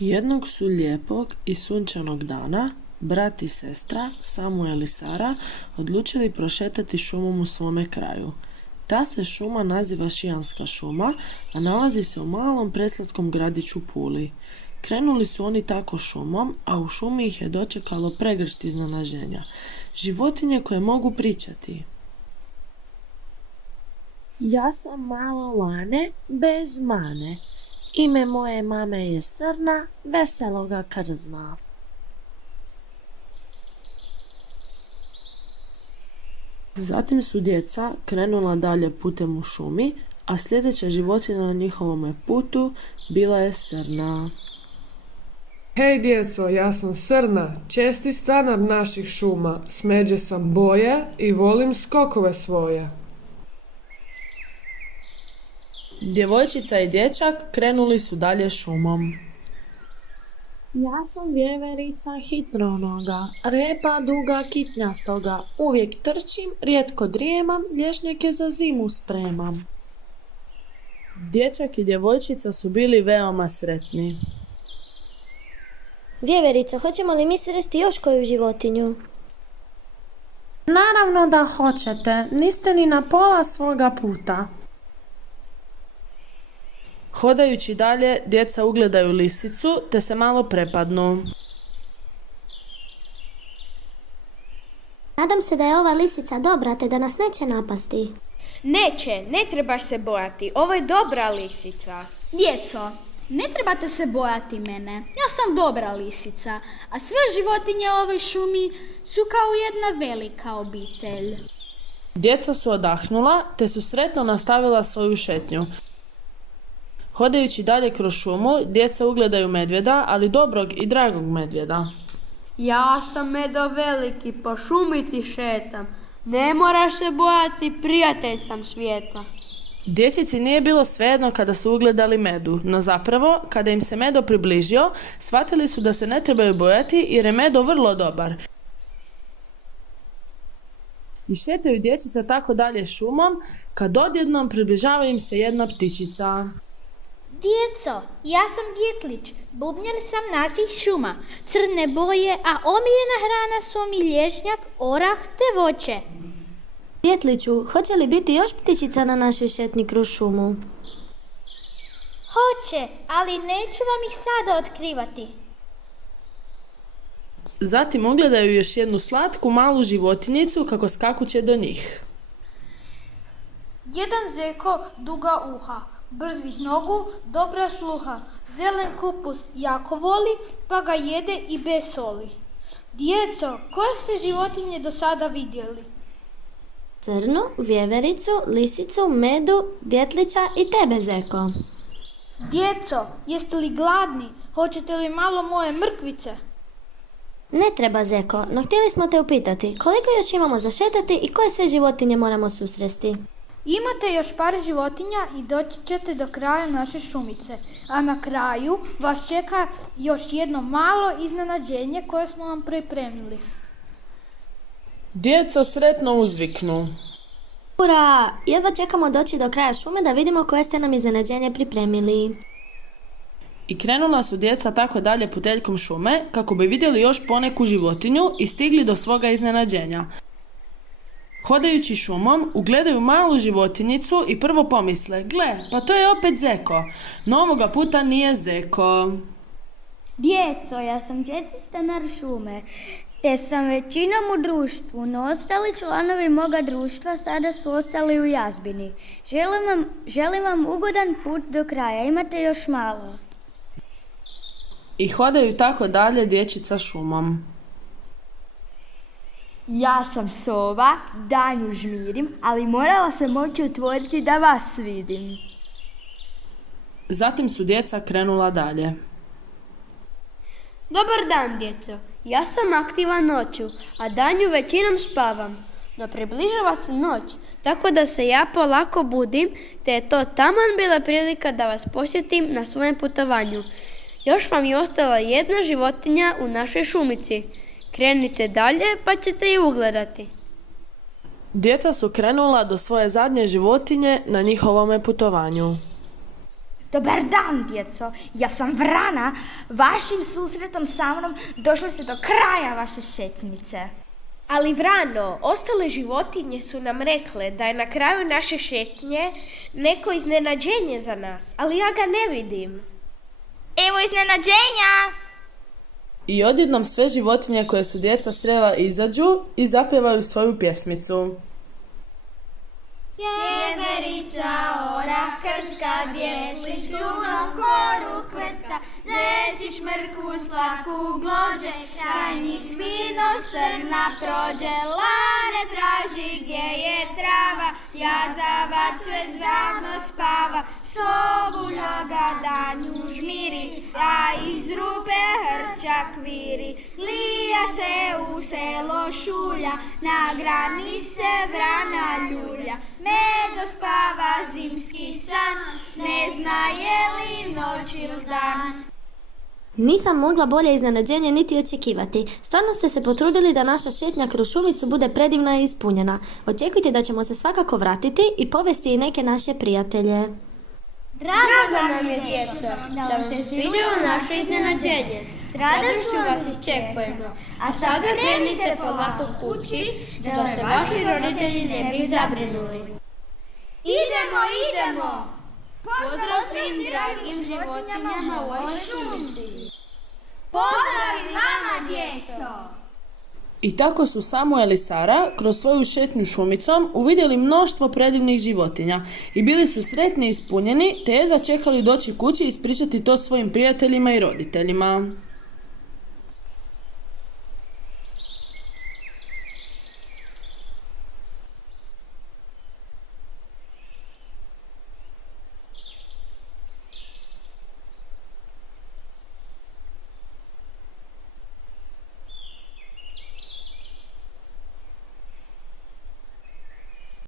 Jednog su lijepog i sunčanog dana brat i sestra, Samuel i Sara, odlučili prošetati šumom u svome kraju. Ta se šuma naziva Šijanska šuma, a nalazi se u malom preslatkom gradiću Puli. Krenuli su oni tako šumom, a u šumi ih je dočekalo pregršt iznenađenja. Životinje koje mogu pričati. Ja sam malo lane, bez mane. Ime moje mame je Srna, veseloga krzna. Zatim su djeca krenula dalje putem u šumi, a sljedeća životinja na njihovome putu bila je srna. Hej djeco, ja sam Srna, česti stanar naših šuma, smeđe sam boje i volim skokove svoje. Djevojčica i dječak krenuli su dalje šumom. Ja sam vjeverica hitronoga, repa duga kitnjastoga. Uvijek trčim, rijetko drijemam, lješnjake za zimu spremam. Dječak i djevojčica su bili veoma sretni. Vjeverica, hoćemo li mi sresti još koju životinju? Naravno da hoćete, niste ni na pola svoga puta. Hodajući dalje, djeca ugledaju lisicu te se malo prepadnu. Nadam se da je ova lisica dobra te da nas neće napasti. Neće, ne trebaš se bojati, ovo je dobra lisica. Djeco, ne trebate se bojati mene, ja sam dobra lisica, a sve životinje u ovoj šumi su kao jedna velika obitelj. Djeca su odahnula te su sretno nastavila svoju šetnju. Hodajući dalje kroz šumu, djeca ugledaju medvjeda, ali dobrog i dragog medvjeda. Ja sam Medo veliki, po šumici šetam. Ne moraš se bojati, prijatelj sam svijeta. Djecici nije bilo svejedno kada su ugledali Medu, no zapravo, kada im se Medo približio, shvatili su da se ne trebaju bojati jer je Medo vrlo dobar. I šetaju dječica tako dalje šumom, kad odjednom približava im se jedna ptičica. Djeco, ja sam Djetlić, bubnjar sam naših šuma, crne boje, a omiljena hrana su mi lješnjak, orah te voće. Djetliću, hoće li biti još ptičica na našoj šetnji kroz šumu? Hoće, ali neću vam ih sada otkrivati. Zatim ugledaju još jednu slatku malu životinicu kako skakuće do njih. Jedan zeko, duga uha, brzih nogu, dobra sluha, zelen kupus jako voli, pa ga jede i bez soli. Djeco, koje ste životinje do sada vidjeli? Crnu, vjevericu, lisicu, Medu, Djetlića i tebe, zeko. Djeco, jeste li gladni? Hoćete li malo moje mrkvice? Ne treba, zeko, no htjeli smo te upitati koliko još imamo za šetati i koje sve životinje moramo susresti. Imate još par životinja i doći ćete do kraja naše šumice, a na kraju vas čeka još jedno malo iznenađenje koje smo vam pripremili. Djeca sretno uzviknu. Ura, jedva čekamo doći do kraja šume da vidimo koje ste nam iznenađenje pripremili. I krenula su djeca tako dalje puteljkom šume kako bi vidjeli još poneku životinju i stigli do svoga iznenađenja. Hodajući šumom, ugledaju malu životinjicu i prvo pomisle, gle, pa to je opet zeko, no ovoga puta nije zeko. Djeco, ja sam česti stanar šume, te sam većinom u društvu, no ostali članovi moga društva sada su ostali u jazbini. Želim vam ugodan put do kraja, imate još malo. I hodaju tako dalje dječica šumom. Ja sam sova, danju žmirim, ali morala sam moći otvoriti da vas vidim. Zatim su djeca krenula dalje. Dobar dan, djeco. Ja sam aktivan noću, a danju većinom spavam. No približava se noć, tako da se ja polako budim, te je to taman bila prilika da vas posjetim na svojem putovanju. Još vam je ostala jedna životinja u našoj šumici. Krenite dalje pa ćete ju ugledati. Djeca su krenula do svoje zadnje životinje na njihovome putovanju. Dobar dan, djeco. Ja sam Vrana. Vašim susretom sa mnom došli ste do kraja vaše šetnice. Ali Vrano, ostale životinje su nam rekle da je na kraju naše šetnje neko iznenađenje za nas, ali ja ga ne vidim. Evo iznenađenja! I odjednom sve životinje koje su djeca srela izađu i zapjevaju svoju pjesmicu. Jeverica, orah, krcka, djetlić, ljunom koru kvrca, zeći šmrku, slaku glođe, kraj njih mirno srna prođe, lane traži gdje je trava, jazavac već davno spava, sobu ljoga danju žmiri, a iz rupe hrčak viri, lija se u selo šulja, na grani se vrana ljulja, medo spava zimski san, ne zna je li noć il dan. Nisam mogla bolje iznenađenje niti očekivati. Stvarno ste se potrudili da naša šetnja kroz šumicu bude predivna i ispunjena. Očekujte da ćemo se svakako vratiti i povesti i neke naše prijatelje. Drago nam je, djeco, da vam se svidjelo naše iznenađenje. S radošću vas iščekujemo. A sada krenite polako kući, da se vaši roditelji ne bi zabrinuli. Idemo! Pozdrav svim dragim životinjama u ovoj šumici. Pozdrav i vama, djeco! I tako su Samuel i Sara kroz svoju šetnju šumicom uvidjeli mnoštvo predivnih životinja i bili su sretni i ispunjeni te jedva čekali doći kući i ispričati to svojim prijateljima i roditeljima.